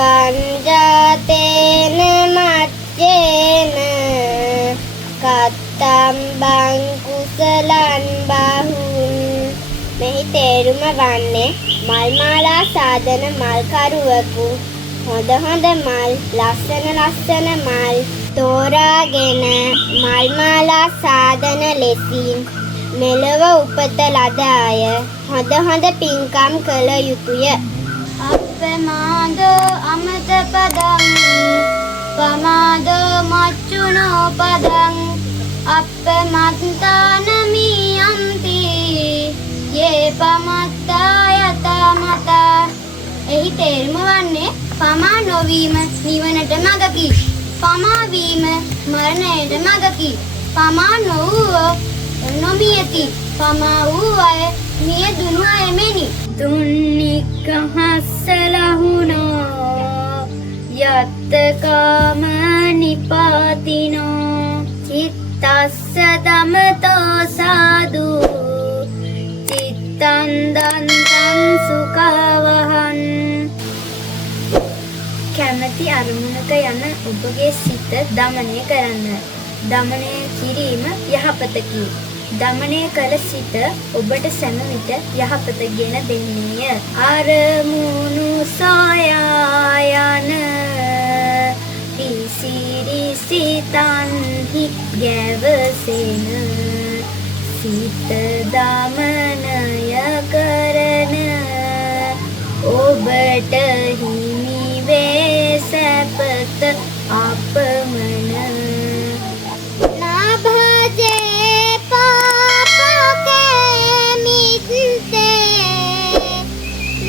වංජාතේන මච්චේන කත්තම්බං කුසලං බහුන්. මෙහි තේරුම වන්නේ මල් මාලා සාදන මල්කරුවෙකු හොඳ මල් ලස්සන මල් තෝරාගෙන මල් මාලා සාදන ලෙසින් මෙලොව උපත ලද අය හොඳ පින්කම් කළ යුතුය. අප්පමාදෝ අමත පදං පමාදෝ මච්චුනෝ පදං අප්පමත්තානමියන්ති යේ පමත්තා යතමතා. එහි තේරුම වන්නේ පමා නොවීම නිවනට මඟකි. පමා වීම මරණයට මඟකි. පමා නොවූ නොමියති. පමා වූ අය මියදුණු අය මෙනි. තුන්නිකහස්ස ලහුනෝ යත්ත කාම නිපාතිනෝ චිත්තස්ස දමතෝ සාදු චිත්තං දන්තං සුඛවහං. කැමැති අරමුණක යන ඔබගේ සිත දමනය කරන්න. දමනය කිරීම යහපතකි. දමනය කළ සිත ඔබට සෑම විට යහපත ගෙන දෙන්නේය. අරමුණු සොයා යන රිසිතන්හි ගැවසෙන සිත දමනය කරන ඔබට හිමි වේ සැපත අපමණ. නාභජේ පාපකේ මිත්තේ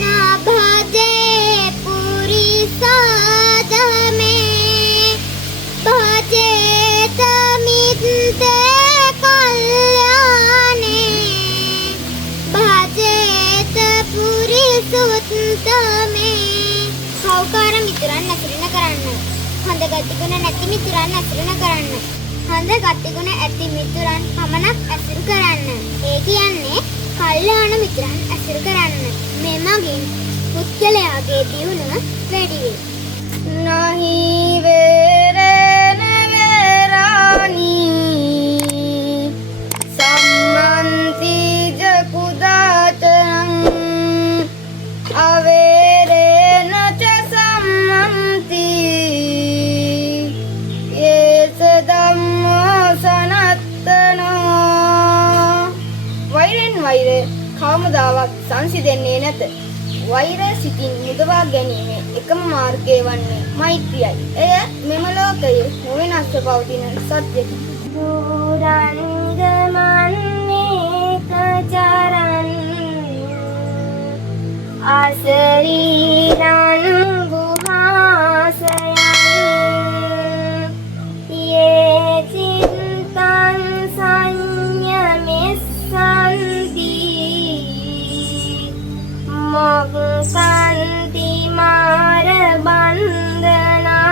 නාභජේ පුරිසාදමේ භජේත මිත්තේ කල්යානේ භජේත පුරිසුත්තමේ. සෞකාර මිතුරන් නැසුරන කරන්න. හොඳ ගතිගුණ නැති මිතුරන් නැසුරන කරන්න. හොඳ ගතිගුණ ඇති මිතුරන් පමණක් ඇසුරු කරන්න. ඒ කියන්නේ කල්යාණ මිතුරන් ඇසුරු කරන්න. මෙමගින් පුද්ගලයාගේ දියුණුව වැඩි වේ. නහි වේරේන වේරානි සම්මන්ති ජකුදාචනං අවේරේන ච සම්මන්ති යේස ධම්මෝ සනත්තනෝ. වෛරෙන් වෛරය කවමදාවත් සංසිඳෙන්නේ නැත. වෛරය සිතින් මුදවා ගැනීමේ එකම මාර්ගය වන්නේ මෛත්‍රියයි. එය මෙම ලෝකයේ නොවෙනස්ව පවතින සත්‍යකි. දුරංගමන්නේකචරන් අසරීරං ගුහාසයන් යේ චිත්තං සංයමෙස්සන්ති මොක්ඛන්ති මාර බන්ධනා.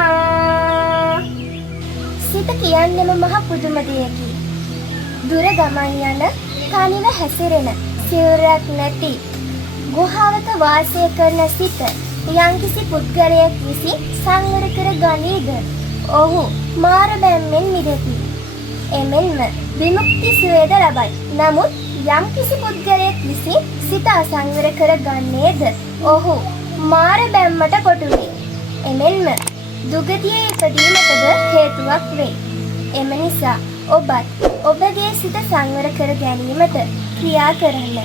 සිත කියන්නේම මහ පුදුම දෙයකි. දුර ගමන් යන තනිව හැසිරෙන සිවුරක් නැති ගුහාවක වාසය කරන සිත යම්කිසි පුද්ගලයෙක් විසින් සංවර කර ගනීද ඔහු මාර බැම්මෙන් මිදෙති. එමෙන්ම විමුක්ති සුවයද ලබයි. නමුත් යම්කිසි පුද්ගලයෙක් විසින් සිත අසංවර කර ගන්නේද ඔහු මාර බැම්මට කොටු වේ. එමෙන්ම දුගතියේ ඉපදීමටද හේතුවක් වේ. එම නිසා ඔබත් ඔබගේ සිත සංවර කර ගැනීමට ක්‍රියා කරන්න.